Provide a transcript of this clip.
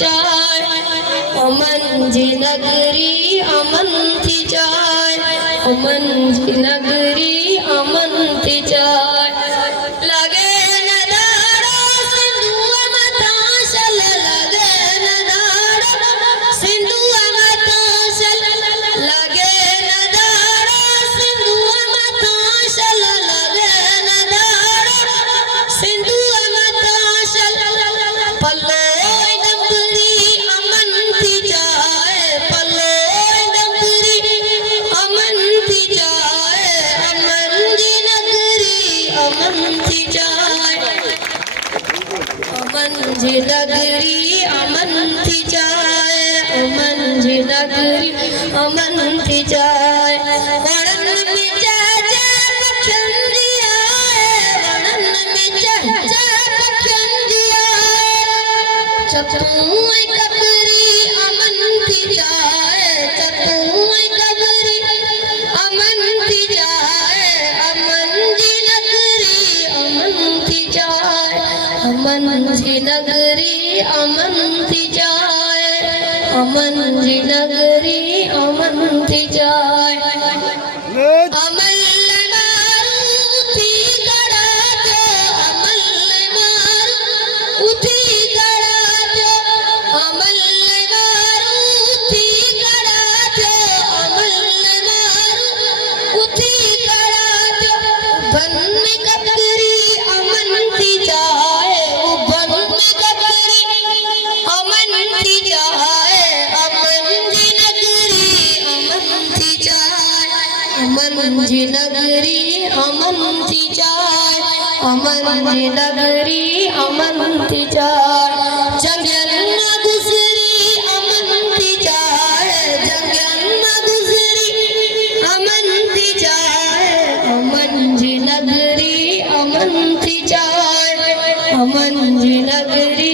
जाय अमन जी नगरी अमन थी जाय अमन जी नगरी अमन थी जाय लगे न दाड़ा सिंधुआ मताशल लगे न दाड़ा सिंधुआ मताशल लगे न दाड़ा सिंधुआ मताशल लगे न दाड़ा सिंधुआ मताशल पल्लोय डबरी अमन थी जाए पल्लोय डबरी अमन थी जाए अमन जी नगरी अमन थी जाए अमन जी नगरी अमन थी जाए अमन जी नगरी अमन थी जाए वणन में जय पखंडी आए वणन में जय पखंडी आए चतुई कबरी अमन थी जाए चतुई कबरी अमन थी जाए अमन जी नगरी अमन थी जाए अमन जी नगरी अमन थी जाए अमन जी नगरी अमन थी जाए अमल मारू थी गड़ा जो अमल मारू थी गड़ा जो अमल मारू थी गड़ा जो अमल मारू थी गड़ा जो बन में कबरी अमन थी जाए बन में कबरी अमन थी जाए अमन जी नगरी अमन थी जाए अमन जी नगरी अमन थी जाए अमन जी नगरी अमन थी जाए जंगल न गुजरी अमन थी जाए जंगल न गुजरी अमन थी जाए अमन जी नगरी अमन थी जाए अमन जी नगरी